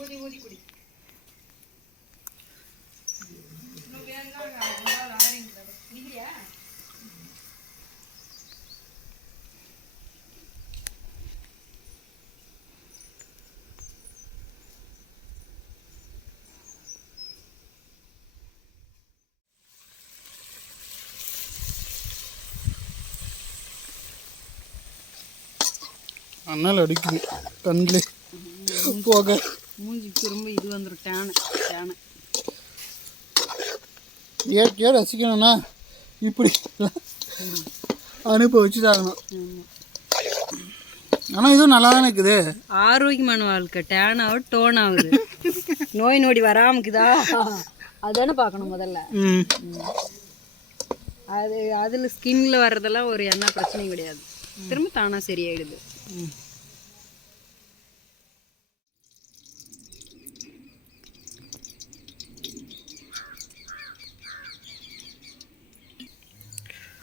ஊதி ஊதி குடி. அண்ணால் அடிக்குது கண்ணில் போக மூஞ்சிக்கு திரும்ப இது வந்துடும் டேனு. இயற்கையாக ரசிக்கணும்னா இப்படி அனுபவிச்சு தாகணும். ஆனால் இதுவும் நல்லா தானே இருக்குது. ஆரோக்கியமான வாழ்க்கை டேன் ஆகுது, டோன் ஆகுது, நோய் நொடி வராமக்குதா அதுதானே பார்க்கணும் முதல்ல. அதில் ஸ்கின்ல வர்றதெல்லாம் ஒரு என்ன பிரச்சனையும் கிடையாது, திரும்ப தானாக சரியாயிடுது.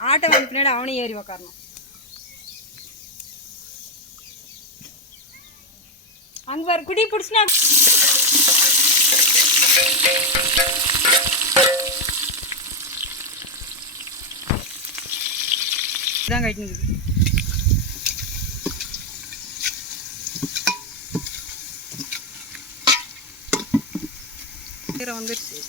ஆட்டை வந்து பின்னாடி அவனையும் ஏறி உக்காரணும். அங்க பாரு குடி பிடிச்சினா இதான் கட்டினுக்குது. வந்துருச்சு.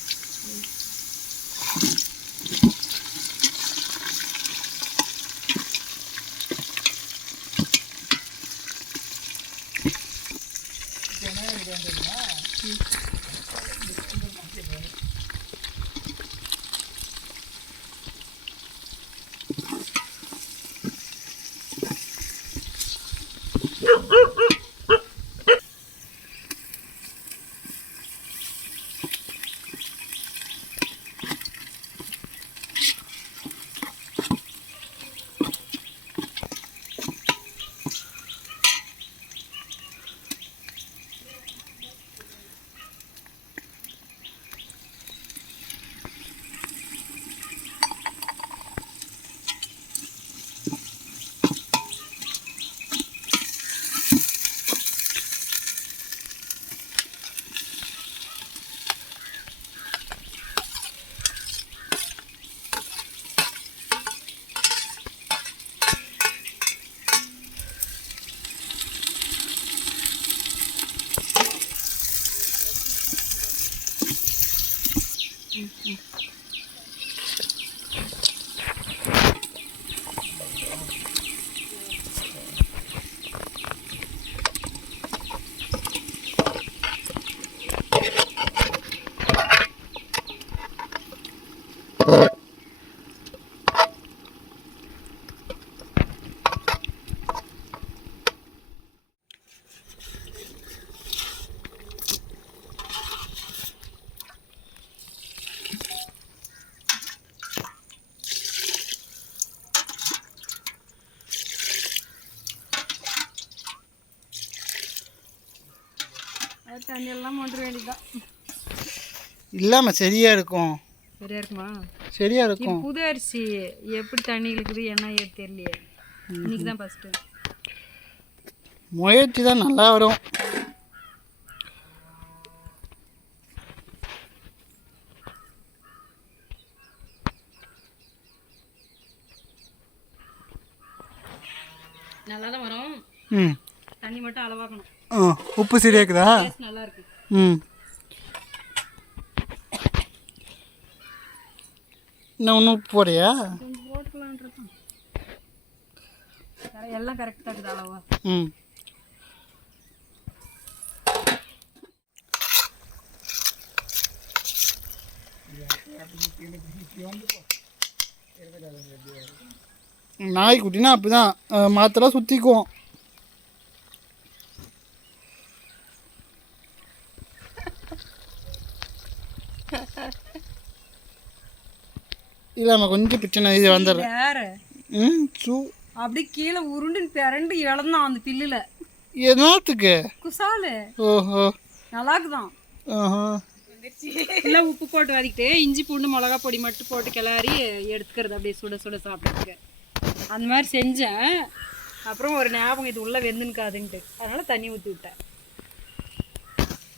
தண்ணியெல்லாம் மொண்டு வேண்டியதுதான். இல்லாமல் சரியாக இருக்கும். சரியா இருக்குமா? சரியா இருக்கும். புது அரிசி எப்படி தண்ணி இருக்குது என்ன ஏது தெரியலையே. இன்னைக்கு தான் ஃபஸ்ட்டு முயற்சி தான் நல்லா வரும். நல்லா தான் வரும். தண்ணி மட்டும் அளவாக்கணும். உப்பு சரியா இருக்குதா? நல்லா இருக்கு. இன்னும் ஒன்றும் உப்பு போடையா? போட்டுக்கலான்றது எல்லாம் கரெக்டாக இருக்குது அளவா. நாய்க்குட்டினா அப்படிதான் மாத்தெல்லாம் சுற்றிக்குவோம். இல்லாம கொஞ்சம் பிரச்சனை இது வந்துடுறேன். அப்படி கீழே உருண்டு பிறண்டு இழந்தான் அந்த பில்லுல. என்னத்துக்கு? குசாலு. ஓஹோ நல்லா இருக்குதான். இல்லை உப்பு போட்டு வதக்கிட்டு இஞ்சி பூண்டு மிளகா பொடி மட்டும் போட்டு கிளறி எடுத்துக்கிறது அப்படியே சுட சுட சாப்பிட்டுருக்கு. அந்த மாதிரி செஞ்சேன். அப்புறம் ஒரு ஞாபகம் இது உள்ளே வெந்துனுக்காதுன்ட்டு அதனால் தண்ணி ஊற்றி விட்டேன்.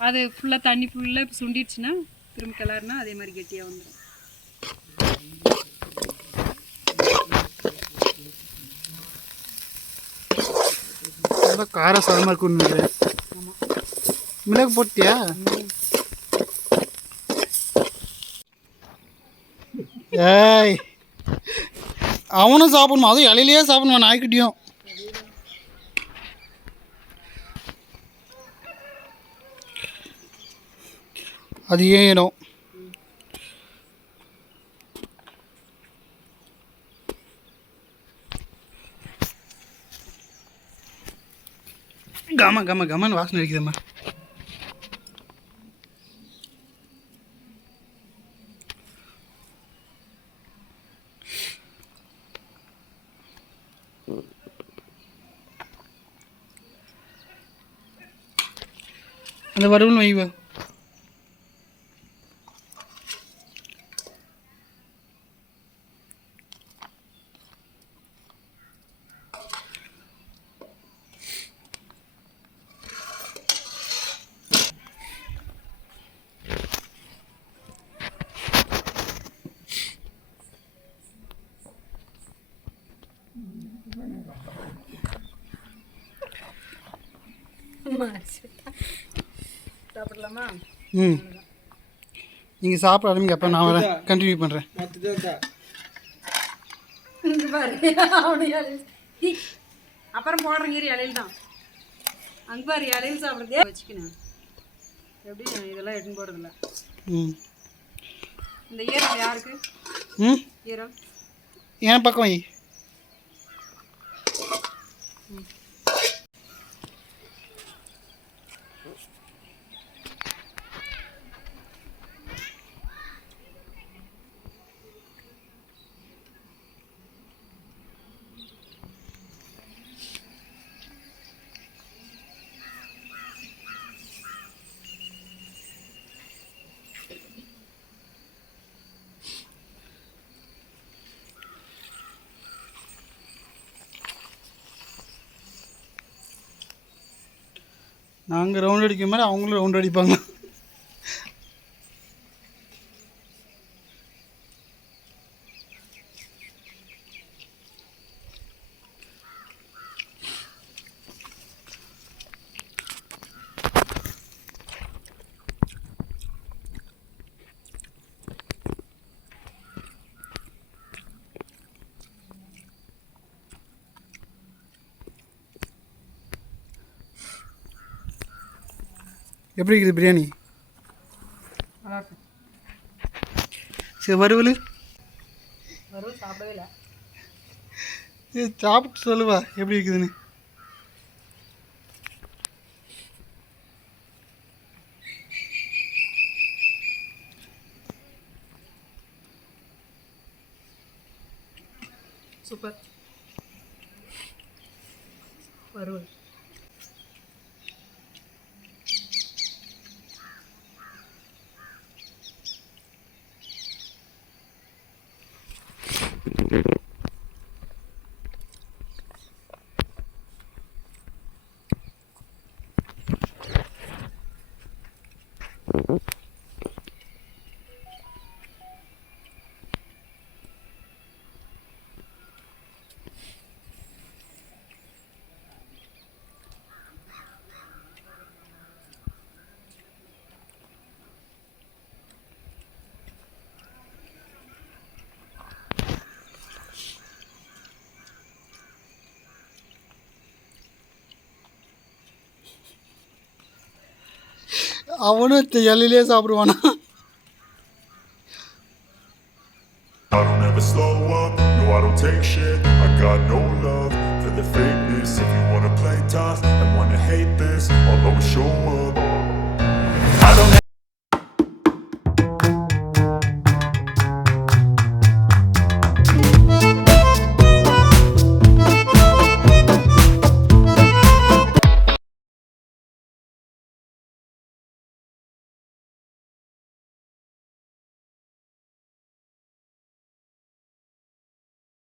அது ஃபுல்லாக தண்ணி ஃபுல்லாக இப்போ சுண்டிடுச்சுன்னா திரும்ப கிளறுனா அதே மாதிரி கெட்டியாக வந்துடும். நல்லா காரம் சாதமாக இருக்குன்னு. மிளகு போட்டியா? ஏய் அவனும் சாப்பிடணும், அதுவும் இலையிலேயே சாப்பிடணும் நாய்க்குட்டியும். அது ஏறும். கம கம கமன்னு வாசனை அடிக்குதம்மா. அந்த வறுவல் வைவ சாப்பிடலாமா? ம் நீங்கள் சாப்பிட ஆரம்பிங்க, அப்போ நான் வரேன் கண்டினியூ பண்ணுறேன். அப்புறம் போடுறங்கிற இலையில் தான் அங்கே பாரு இலையில் சாப்பிட்றதே வச்சுக்கணும். எப்படி இதெல்லாம் எடுத்துன்னு போடுறதில்ல. ம் இந்த ஈரம் யாருக்கு? ம் ஈரம் என் பக்கம் வை. நாங்கள் ரவுண்ட் அடிக்க மாதிரி அவங்களும் ரவுண்ட் அடிப்பாங்க. எப்படி இருக்குது பிரியாணி? சரி வறுவல் சாப்பிடவே இல்லை. சாப்பிட்டு சொல்லுவா எப்படி இருக்குதுன்னு. சூப்பர் வறுவல். அவனும் இலையிலே சாப்பிடுவானா? I don't ever slow up, no I don't take shit. I got no love for the fakeness. If you wanna play tough and wanna hate this, I'll always show up.